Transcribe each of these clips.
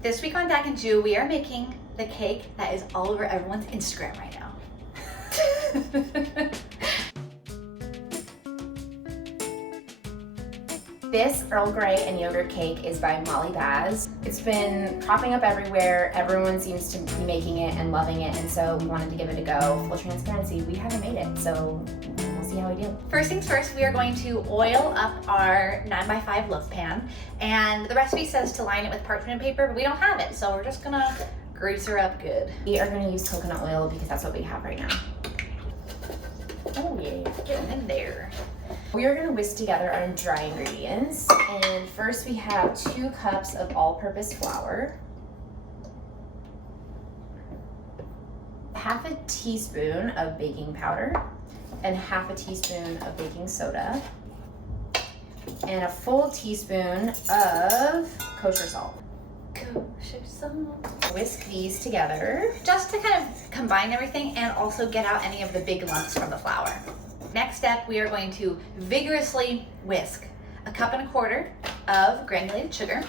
This week on Dak and Jew, we are making the cake that is all over everyone's Instagram right now. This Earl Grey and yogurt cake is by Molly Baz. It's been popping up everywhere. Everyone seems to be making it and loving it, and so we wanted to give it a go. Full transparency, we haven't made it, so we'll see how we do. First things first, we are going to oil up our 9x5 loaf pan, and the recipe says to line it with parchment paper, but we don't have it, so we're just gonna grease her up good. We are gonna use coconut oil because that's what we have right now. Oh yeah, get in there. We are gonna whisk together our dry ingredients, and first we have 2 cups of all-purpose flour, half a teaspoon of baking powder, and half a teaspoon of baking soda, and a full teaspoon of kosher salt. Kosher salt. Whisk these together. Just to kind of combine everything and also get out any of the big lumps from the flour. Next step, we are going to vigorously whisk 1.25 cups of granulated sugar.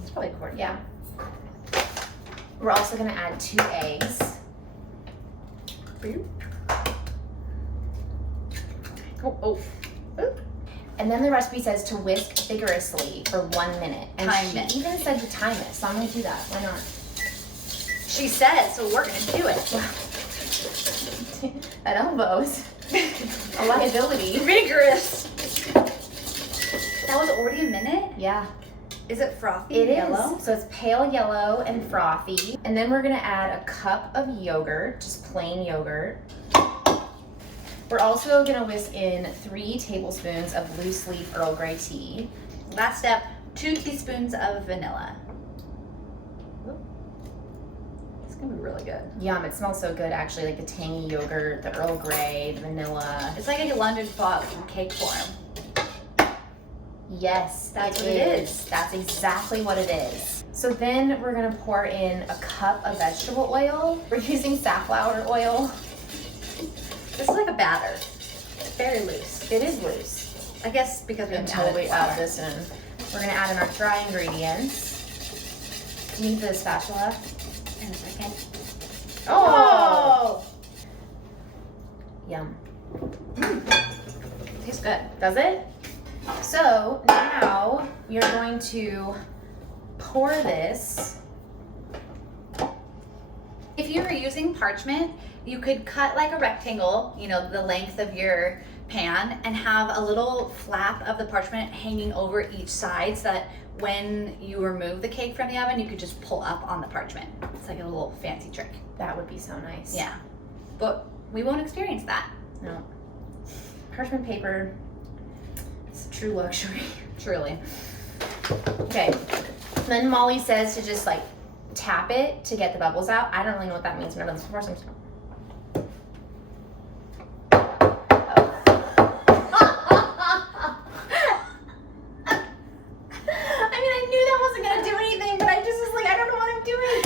It's probably a quart. Yeah. We're also gonna add 2 eggs. Oh. And then the recipe says to whisk vigorously for 1 minute. And Time it. she even said to time it, so I'm gonna do that. Why not? She said, so we're gonna do it. At elbows. A liability. Vigorous. That was already a minute? Yeah. Is it frothy? It yellow? is. So it's pale yellow and frothy. And then we're gonna add 1 cup of yogurt, just plain yogurt. We're also gonna whisk in 3 tablespoons of loose leaf Earl Grey tea. Last step, 2 teaspoons of vanilla. It's gonna be really good. Yum, it smells so good actually, like the tangy yogurt, the Earl Grey, the vanilla. It's like a London fog in cake form. Yes, That's what it is. That's exactly what it is. So then we're gonna pour in 1 cup of vegetable oil. We're using safflower oil. This is like a batter. It's very loose. It is loose. I guess because we haven't Until added we flour. add this in. We're gonna add in our dry ingredients. Do you need the spatula? In a second. Oh! Yum. Tastes good. Does it? So now we are going to pour this. If you were using parchment, you could cut like a rectangle, you know, the length of your pan, and have a little flap of the parchment hanging over each side so that when you remove the cake from the oven, you could just pull up on the parchment. It's like a little fancy trick. That would be so nice. Yeah. But we won't experience that. No. Parchment paper, it's a true luxury. Truly. Okay. Then Molly says to just like tap it to get the bubbles out. I don't really know what that means. I've never done this before. So I mean, I knew that wasn't gonna do anything, but I just was like, I don't know what I'm doing.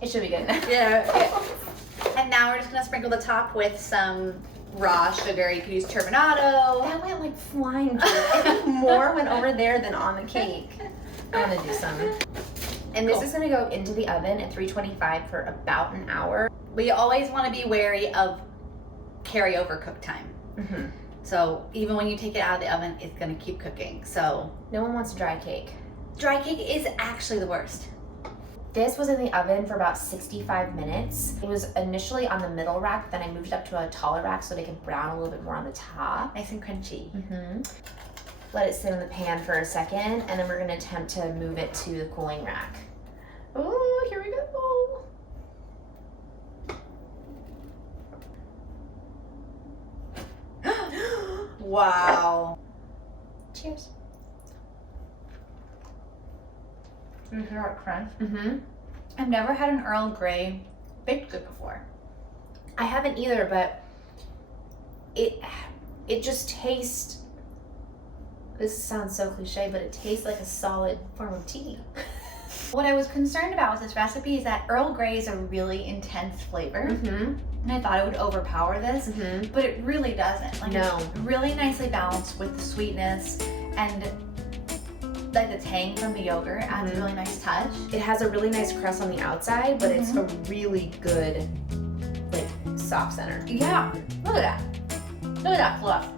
It should be good. Yeah. And now we're just gonna sprinkle the top with some raw sugar. You could use turbinado. That went like flying through. I think more went over there than on the cake. I'm gonna do some. And this is gonna go into the oven at 325 for about an hour. We always want to be wary of carryover cook time. Mm-hmm. So even when you take it out of the oven, it's gonna keep cooking. So No one wants a dry cake. dry cake is actually the worst. This was in the oven for about 65 minutes. It was initially on the middle rack, then I moved it up to a taller rack so they could brown a little bit more on the top. Nice and crunchy. Mm-hmm. Let it sit in the pan for a second, and then we're gonna attempt to move it to the cooling rack. Oh, here we go. Wow. Cheers. You hear that crunch? Mm-hmm. I've never had an Earl Grey baked good before. I haven't either, but it just tastes, this sounds so cliche, but it tastes like a solid form of tea. What I was concerned about with this recipe is that Earl Grey is a really intense flavor. Mm-hmm. and I thought it would overpower this, but it really doesn't. Like, No. it's really nicely balanced with the sweetness and like the tang from the yogurt adds a really nice touch. It has a really nice crust on the outside, but it's a really good, like, soft center. Yeah, look at that. Look at that fluff.